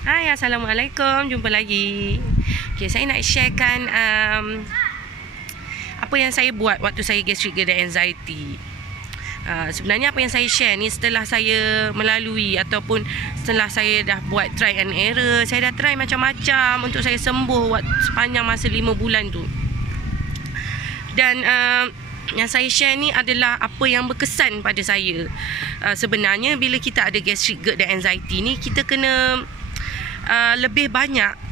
Hai, Assalamualaikum. Jumpa lagi. Okay, saya nak sharekan um, apa yang saya buat waktu saya gastric dan anxiety. Uh, sebenarnya apa yang saya share ni setelah saya melalui ataupun setelah saya dah buat try and error, saya dah try macam-macam untuk saya sembuh waktu sepanjang masa 5 bulan tu. Dan uh, yang saya share ni adalah apa yang berkesan pada saya. Uh, sebenarnya bila kita ada gastric GERD dan anxiety ni kita kena uh, lebih banyak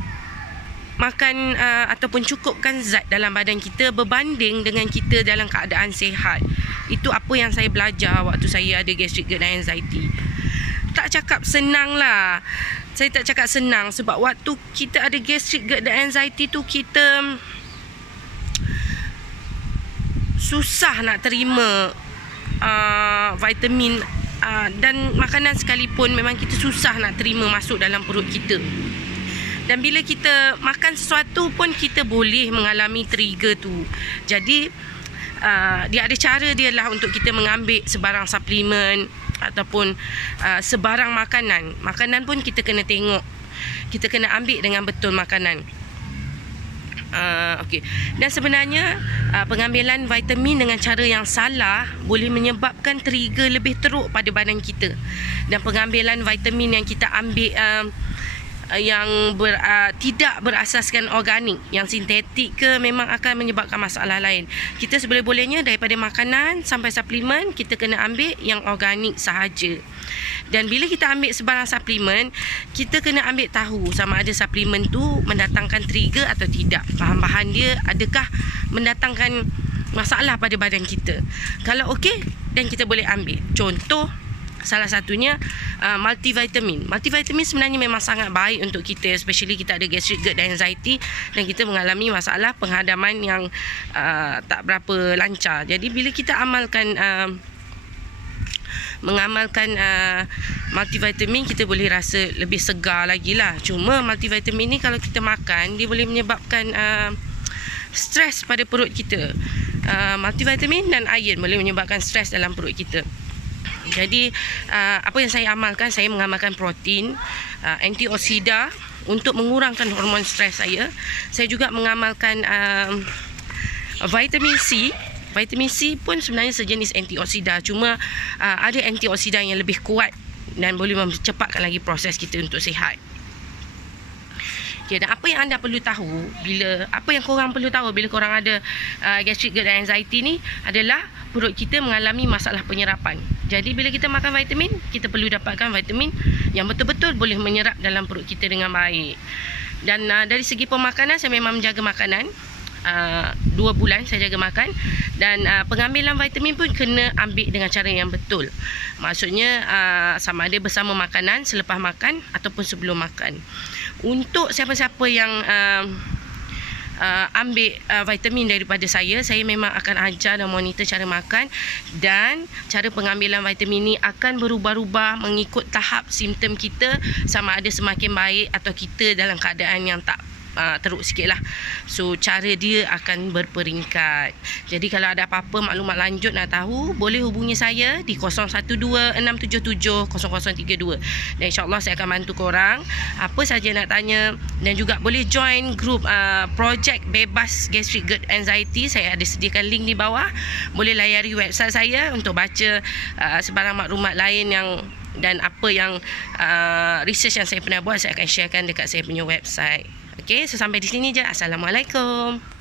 makan uh, ataupun cukupkan zat dalam badan kita berbanding dengan kita dalam keadaan sihat. Itu apa yang saya belajar waktu saya ada gastric dan anxiety. Tak cakap senang lah. Saya tak cakap senang sebab waktu kita ada gastric dan anxiety tu kita susah nak terima uh, vitamin uh, dan makanan sekalipun memang kita susah nak terima masuk dalam perut kita. Dan bila kita makan sesuatu pun kita boleh mengalami trigger tu. Jadi uh, dia ada cara dia lah untuk kita mengambil sebarang suplemen ataupun uh, sebarang makanan. Makanan pun kita kena tengok. Kita kena ambil dengan betul makanan. Uh, okay. Dan sebenarnya uh, pengambilan vitamin dengan cara yang salah boleh menyebabkan trigger lebih teruk pada badan kita. Dan pengambilan vitamin yang kita ambil uh, yang ber, uh, tidak berasaskan organik yang sintetik ke memang akan menyebabkan masalah lain. Kita seboleh-bolehnya daripada makanan sampai suplemen kita kena ambil yang organik sahaja. Dan bila kita ambil sebarang suplemen, kita kena ambil tahu sama ada suplemen tu mendatangkan trigger atau tidak. Bahan-bahan dia adakah mendatangkan masalah pada badan kita. Kalau okey, dan kita boleh ambil. Contoh salah satunya uh, multivitamin. Multivitamin sebenarnya memang sangat baik untuk kita especially kita ada gastric GERD dan anxiety dan kita mengalami masalah penghadaman yang uh, tak berapa lancar. Jadi bila kita amalkan uh, mengamalkan uh, multivitamin kita boleh rasa lebih segar lagi lah cuma multivitamin ni kalau kita makan dia boleh menyebabkan uh, stres pada perut kita uh, multivitamin dan iron boleh menyebabkan stres dalam perut kita jadi uh, apa yang saya amalkan saya mengamalkan protein uh, antioksida untuk mengurangkan hormon stres saya. Saya juga mengamalkan uh, vitamin C. Vitamin C pun sebenarnya sejenis antioksida cuma uh, ada antioksida yang lebih kuat dan boleh mempercepatkan lagi proses kita untuk sihat. Okay, dan apa yang anda perlu tahu bila apa yang korang perlu tahu bila korang ada uh, gastric GERD anxiety ni adalah perut kita mengalami masalah penyerapan. Jadi bila kita makan vitamin, kita perlu dapatkan vitamin yang betul-betul boleh menyerap dalam perut kita dengan baik. Dan uh, dari segi pemakanan saya memang menjaga makanan uh, dua bulan saya jaga makan dan uh, pengambilan vitamin pun kena ambil dengan cara yang betul maksudnya uh, sama ada bersama makanan selepas makan ataupun sebelum makan untuk siapa-siapa yang uh, uh, ambil uh, vitamin daripada saya saya memang akan ajar dan monitor cara makan dan cara pengambilan vitamin ni akan berubah-ubah mengikut tahap simptom kita sama ada semakin baik atau kita dalam keadaan yang tak uh, teruk sikit lah so cara dia akan berperingkat. Jadi kalau ada apa-apa maklumat lanjut nak tahu boleh hubungi saya di 0126770032 dan insyaAllah saya akan bantu korang. Apa saja nak tanya dan juga boleh join group uh, project bebas gastric GERD anxiety. Saya ada sediakan link di bawah. Boleh layari website saya untuk baca uh, sebarang maklumat lain yang dan apa yang uh, research yang saya pernah buat. Saya akan sharekan dekat saya punya website Okey, so sampai di sini je. Assalamualaikum.